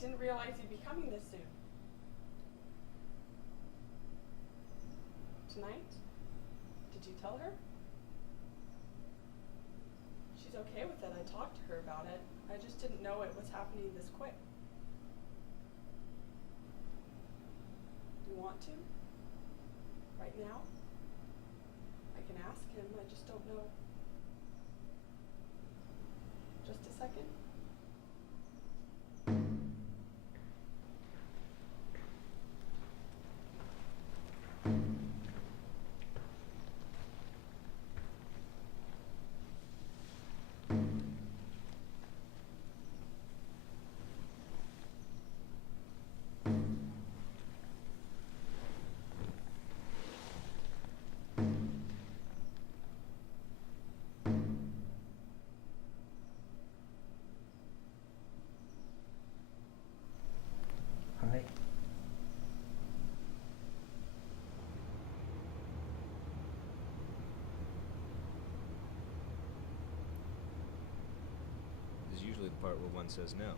didn't realize you'd be coming this soon. Tonight? Did you tell her? She's okay with it. I talked to her about it. I just didn't know it was happening this quick. You want to? Right now? I can ask him. I just don't know. Just a second. Hi. This is usually the part where one says no.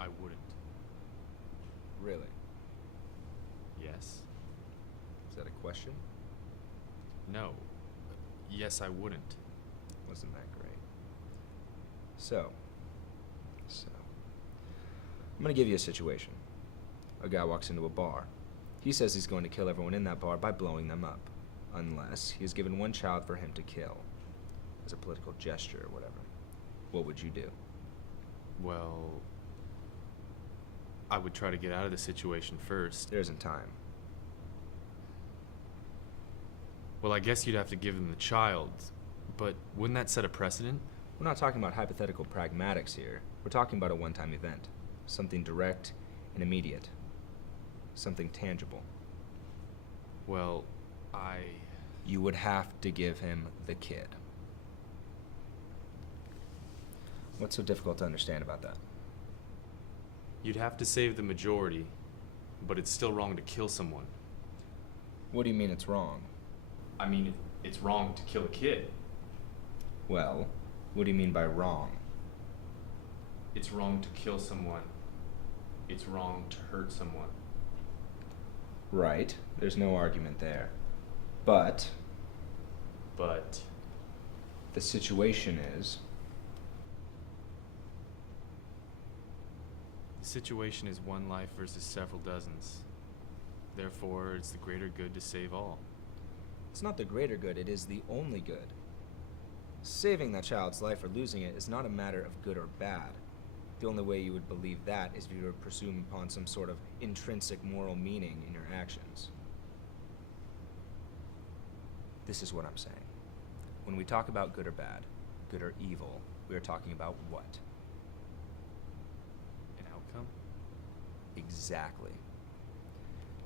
I wouldn't. Really? Yes. Is that a question? No. Yes, I wouldn't. Wasn't that great? So, I'm gonna give you a situation. A guy walks into a bar. He says he's going to kill everyone in that bar by blowing them up, unless he has given one child for him to kill, as a political gesture or whatever. What would you do? Well, I would try to get out of the situation first. There isn't time. Well, I guess you'd have to give them the child, but wouldn't that set a precedent? We're not talking about hypothetical pragmatics here. We're talking about a one-time event. Something direct and immediate. Something tangible. Well, You would have to give him the kid. What's so difficult to understand about that? You'd have to save the majority, but it's still wrong to kill someone. What do you mean it's wrong? I mean, it's wrong to kill a kid. Well, what do you mean by wrong? It's wrong to kill someone. It's wrong to hurt someone. Right, there's no argument there. But the situation is... The situation is one life versus several dozens. Therefore, it's the greater good to save all. It's not the greater good, it is the only good. Saving that child's life or losing it is not a matter of good or bad. The only way you would believe that is if you were to presume upon some sort of intrinsic moral meaning in your actions. This is what I'm saying. When we talk about good or bad, good or evil, we are talking about what? An outcome? Exactly.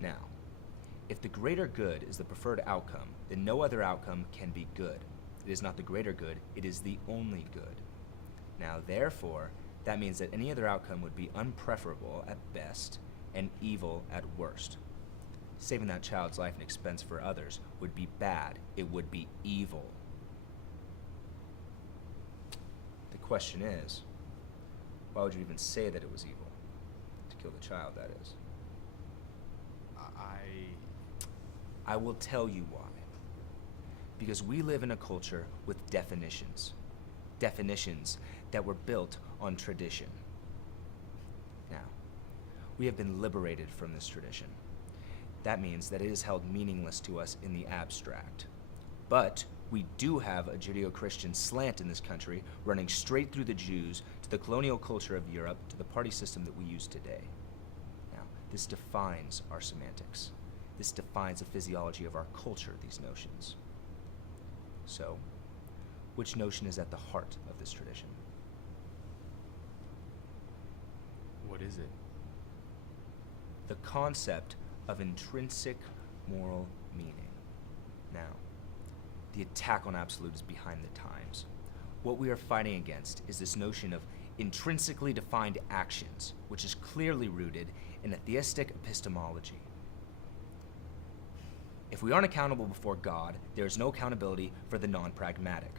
Now, if the greater good is the preferred outcome, then no other outcome can be good. It is not the greater good, it is the only good. Now, therefore, that means that any other outcome would be unpreferable at best and evil at worst. Saving that child's life and expense for others would be bad. It would be evil. The question is, why would you even say that it was evil? To kill the child, that is. I will tell you why. Because we live in a culture with definitions. Definitions that were built on tradition. Now, we have been liberated from this tradition. That means that it is held meaningless to us in the abstract. But we do have a Judeo-Christian slant in this country running straight through the Jews to the colonial culture of Europe to the party system that we use today. Now, this defines our semantics. This defines the physiology of our culture, these notions. So, which notion is at the heart of this tradition? What is it? The concept of intrinsic moral meaning. Now, the attack on absolute is behind the times. What we are fighting against is this notion of intrinsically defined actions, which is clearly rooted in a theistic epistemology. If we aren't accountable before God, there is no accountability for the non-pragmatic.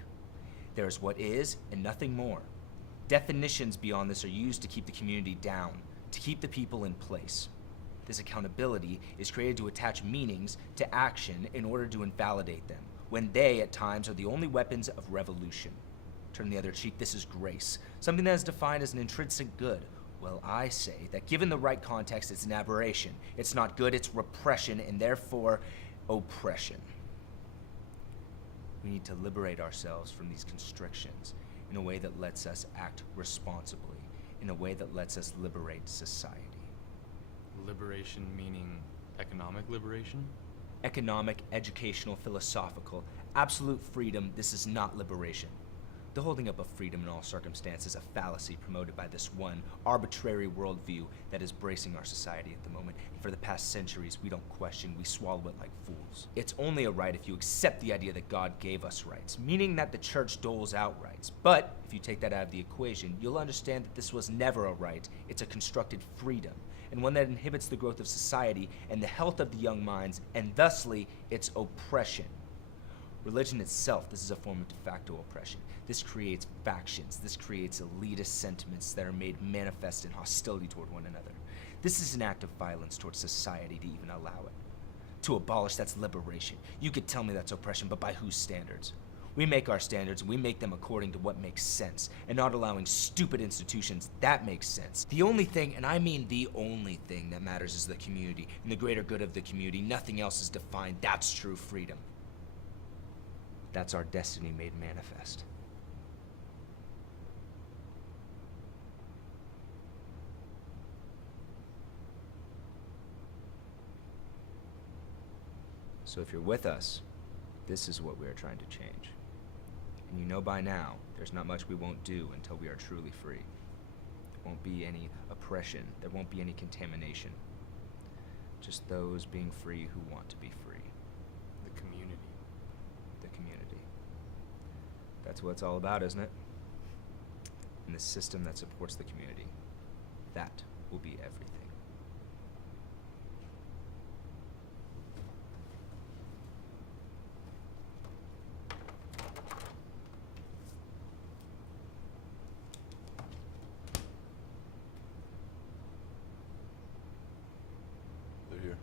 There is what is and nothing more. Definitions beyond this are used to keep the community down, to keep the people in place. This accountability is created to attach meanings to action in order to invalidate them, when they, at times, are the only weapons of revolution. Turn the other cheek, this is grace, something that is defined as an intrinsic good. Well, I say that given the right context, it's an aberration. It's not good, it's repression, and therefore oppression. We need to liberate ourselves from these constrictions in a way that lets us act responsibly, in a way that lets us liberate society. Liberation meaning economic liberation? Economic, educational, philosophical, absolute freedom, this is not liberation. The holding up of freedom in all circumstances is a fallacy promoted by this one arbitrary worldview that is bracing our society at the moment. And for the past centuries, we don't question, we swallow it like fools. It's only a right if you accept the idea that God gave us rights, meaning that the church doles out rights. But if you take that out of the equation, you'll understand that this was never a right. It's a constructed freedom, and one that inhibits the growth of society and the health of the young minds, and thusly, its oppression. Religion itself, this is a form of de facto oppression. This creates factions. This creates elitist sentiments that are made manifest in hostility toward one another. This is an act of violence towards society to even allow it. To abolish, that's liberation. You could tell me that's oppression, but by whose standards? We make our standards, and we make them according to what makes sense, and not allowing stupid institutions that makes sense. The only thing, and I mean the only thing that matters is the community, and the greater good of the community. Nothing else is defined. That's true freedom. That's our destiny made manifest. So if you're with us, this is what we are trying to change. And you know by now, there's not much we won't do until we are truly free. There won't be any oppression. There won't be any contamination. Just those being free who want to be free. The community. The community. That's what it's all about, isn't it? And the system that supports the community. That will be everything. They're here.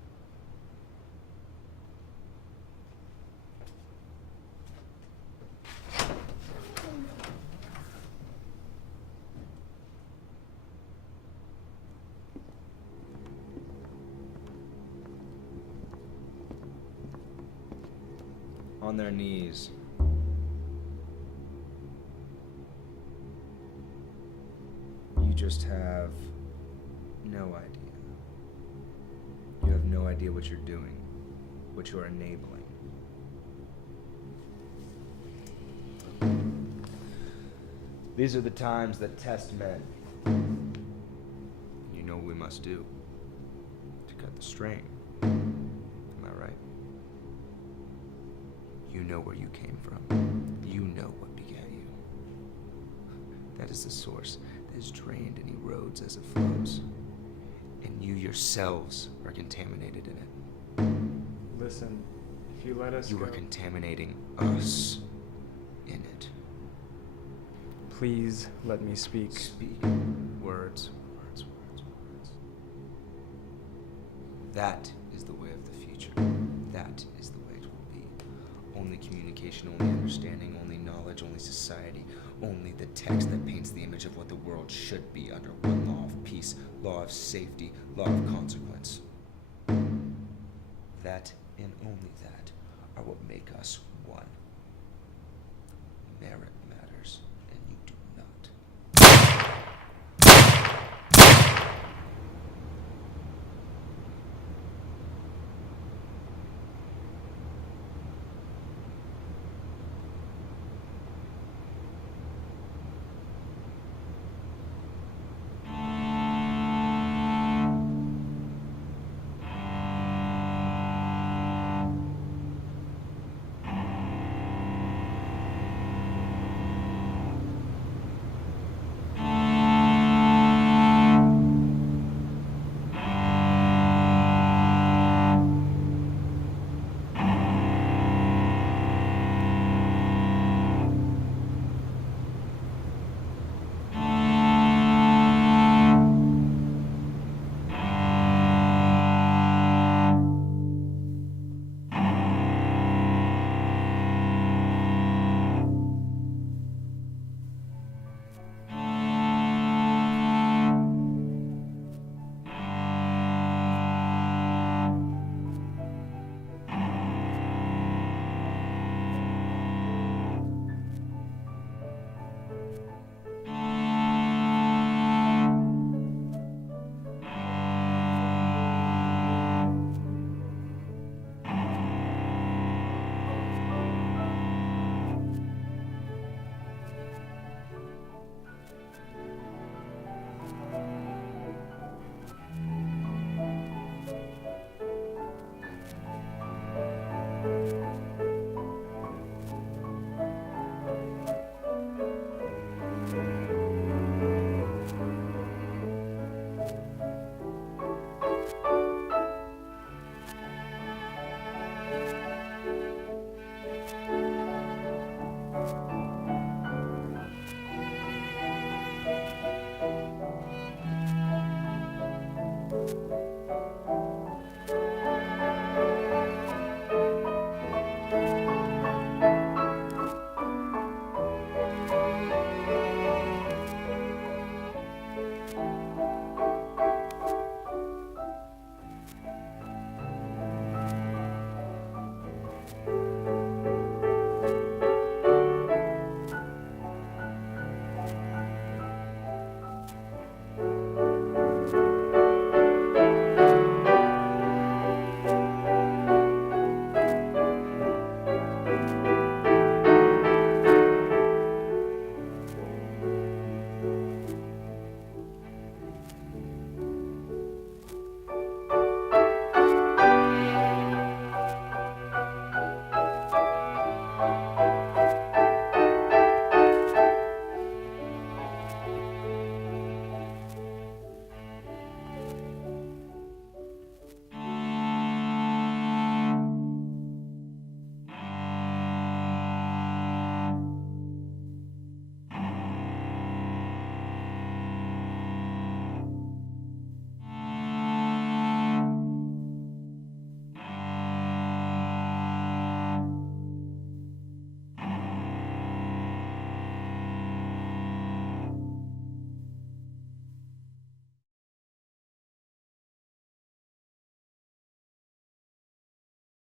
On their knees. You just have no idea. You have no idea what you're doing, what you're enabling. These are the times that test men. You know what we must do to cut the strain. Am I right? You know where you came from. You know what begat you. That is the source that is drained and erodes as it flows. And you yourselves are contaminated in it. Listen, if you let us You go, are contaminating us in it. please let me speak. Speak. Words, words, words, words. That is the way of the future. That is the way it will be. Only communication, only understanding, only knowledge, only society, only the text that paints the image of what the world should be under one law of peace, law of safety, law of consequence. That and only that are what make us one. Merit matters.